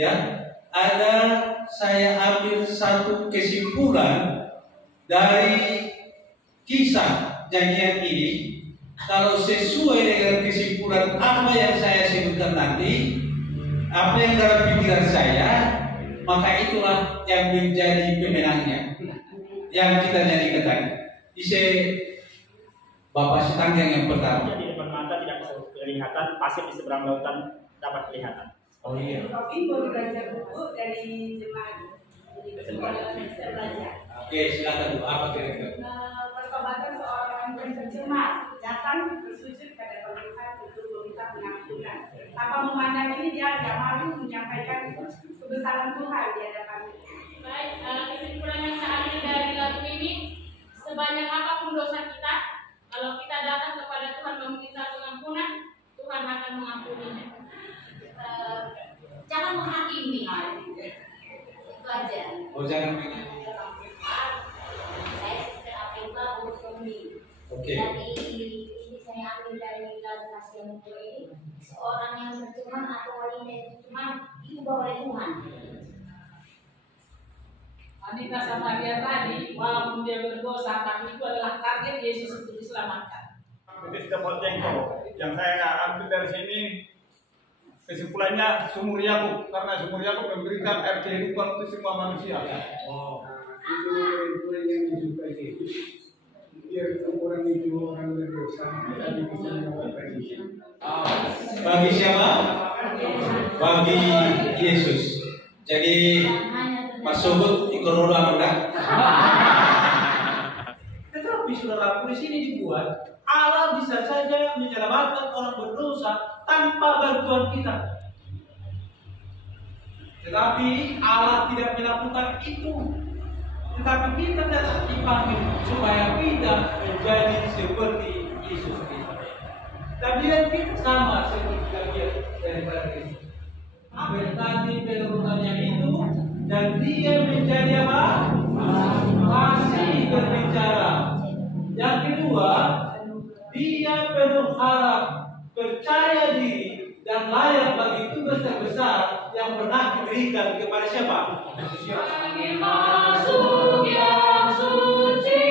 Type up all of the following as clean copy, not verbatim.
ya, ada saya ambil satu kesimpulan dari kisah janjian ini. Kalau sesuai dengan kesimpulan apa yang saya sebutkan nanti, apa yang dalam pikiran saya, maka itulah yang menjadi pemenangnya, yang kita jadikan tadi. Bisa Bapak Setanggang yang pertama. Di depan mata tidak bisa kelihatan, pasir di seberang lautan dapat kelihatan. Oh iya. Tapi baru belajar buku dari jemaat. Jadi bisa belajar. Oke, silakan Bu. Apa kira-kira? Pertobatan seorang pencermat datang bersujud pada Tuhan untuk meminta pengampunan. Tanpa memandang ini dia tidak malu menyampaikan kebesaran Tuhan di hadapan. Baik, kesimpulan yang saya ambil dari lagu ini, sebanyak apapun dosa kita, kalau kita datang kepada Tuhan meminta pengampunan, Tuhan akan mengampuninya. Jangan menghakimi, itu aja. Oh, jangan menghakimi. Saya Sister Aprilba Bukumi. Oke. Jadi ini saya ambil dari lagu Kasih yang Mulia ini, seorang yang bercuman atau wanita yang bercuman itu bawa oleh Tuhan. Wanita Samaria tadi, walaupun dia berdosa, tapi itu adalah target Yesus untuk diselamatkan. Itu sudah potengko. Yang saya ambil dari sini, kesimpulannya sumur Yakub, karena sumur Yakub memberikan air kehidupan untuk semua manusia. Oh. Itu yang disukai Yesus. Biar orang itu orang berdosa, tapi bisa mendapatkan Yesus. Bagi siapa? Bagi Yesus. Jadi Mas Sobut ikut roda enggak? Tetapi saudaraku, di sini dibuat Allah bisa saja menyelamatkan orang berdosa tanpa bantuan kita. Tetapi Allah tidak melakukan itu. Tetapi kita tetap dipanggil supaya kita menjadi seperti Yesus Kristus. Tabiat kita sama seperti tabiat daripada Kristus. Abel tadi penurutannya itu, dan dia menjadi apa? Masih berbicara. Yang kedua, dia penuh harap, percaya diri, dan layak bagi tugas terbesar yang pernah diberikan kepada siapa? Masuk yang suci,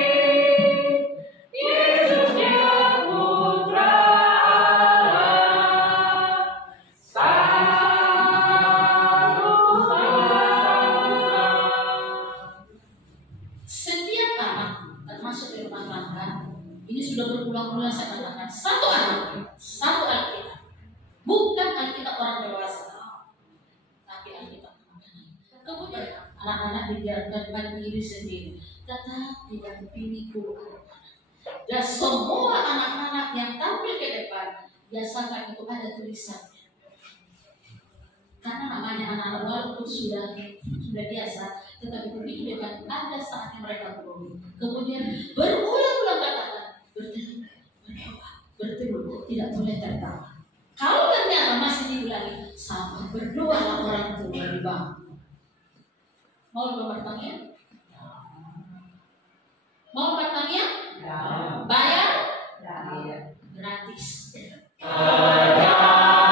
Yesus yang putra Allah, Setiap anak termasuk di rumah tangga ini sudah berulang-ulang saya katakan satu Alkitab, bukan Alkitab orang dewasa, tapi Alkitab anak-anak. Kemudian anak-anak dibiarkan berdiri sendiri, tetapi yang dipilih anak-anak. Dan semua anak-anak yang tampil ke depan, biasakan itu ada tulisannya. Karena namanya anak-anak walaupun sudah biasa, tetapi begitu depan ada saatnya mereka berdoa. Kemudian berulang-ulang katakan berdoa, tidak boleh tertawa. Kalau ternyata masih diulangi, sama berdoa orang tua di bangku. Mau bertanya? Mau bertanya? Bayar? Gratis. Oleh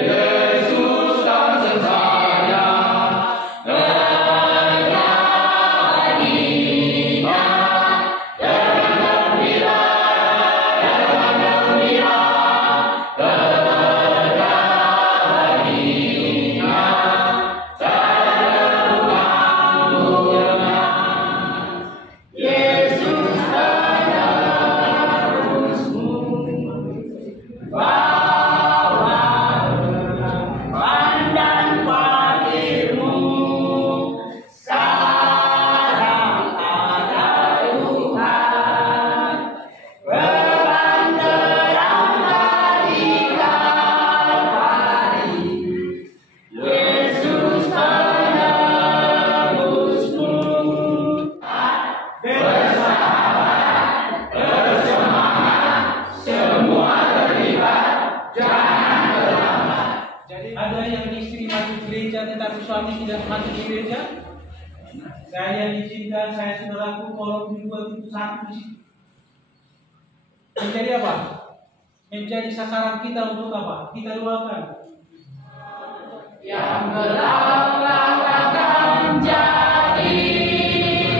Yesus dan sensanya. kami tidak mati di gereja? Saya izinkan saya saudaraku kalau dibuat itu satu di situ. Menjadi apa? Menjadi sasaran kita untuk apa? Kita doakan. Yang berlanglang jadi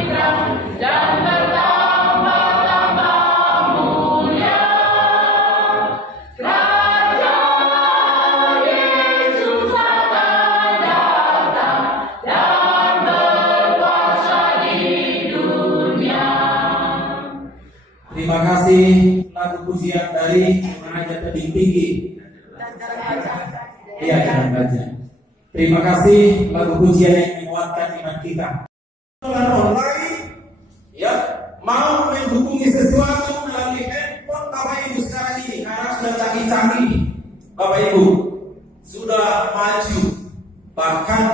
terang dan bertambah-tambah mulia. Kerajaan Yesus akan datang dan berkuasa di dunia. Terima kasih lagu pujian dari Remaja Tebing Tinggi. Iya, jangan baca. Terima kasih lagu pujian yang menguatkan iman kita. Online, ya, mau menghubungi sesuatu melalui handphone Bapak Ibu sekarang ini karena sudah canggih-canggih. Bapak Ibu sudah maju, bahkan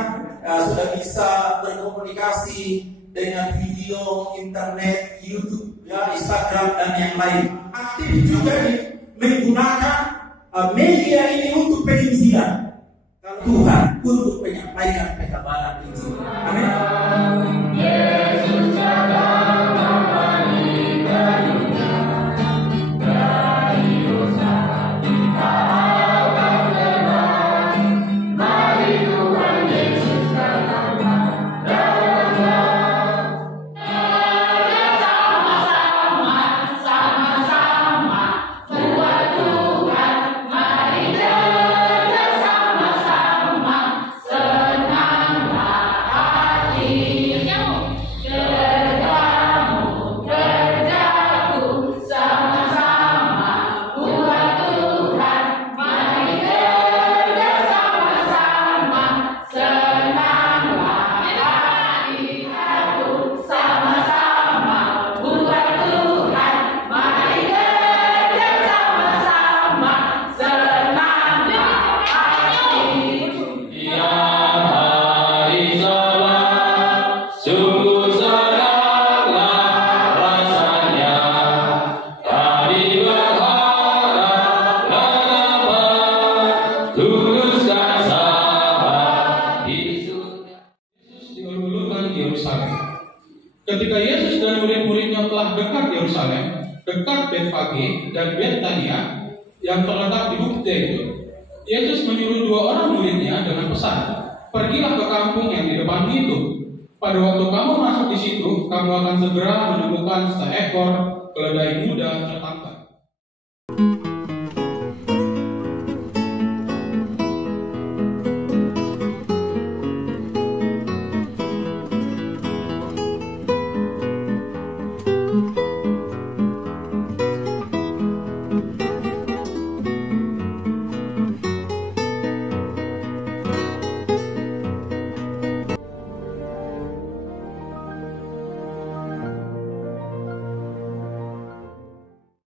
sudah bisa berkomunikasi dengan video, internet, YouTube, ya, Instagram dan yang lain. Aktif juga menggunakan media ini untuk penginjilan Tuhan, untuk menyampaikan kabar Injil. Amin. Yesus datang kembali ke dunia, dari dosa kita akan bebas. Mari Tuhan Yesus datang, sama-sama buat Tuhan. Mari kerja sama-sama, senanglah hati. Kerjaku, sama-sama buat Tuhan. Mari kerja sama-sama, senanglah hati. Aku sama-sama buat Tuhan. Mari kerja sama-sama, senanglah hati. Tiap hari sholat, sungguh senanglah rasanya. Kami berharap dapat tuluskan sahabat di surga. Yesus diulurkan di Yerusalem. Ketika Yesus dan murid-muridnya telah dekat Yerusalem, dekat Betfage dan Betania yang terletak di bukit itu, Yesus menyuruh 2 orang muridnya dengan pesan, pergilah ke kampung yang di depan itu. Pada waktu kamu masuk di situ, kamu akan segera menemukan seekor keledai muda tertangkap.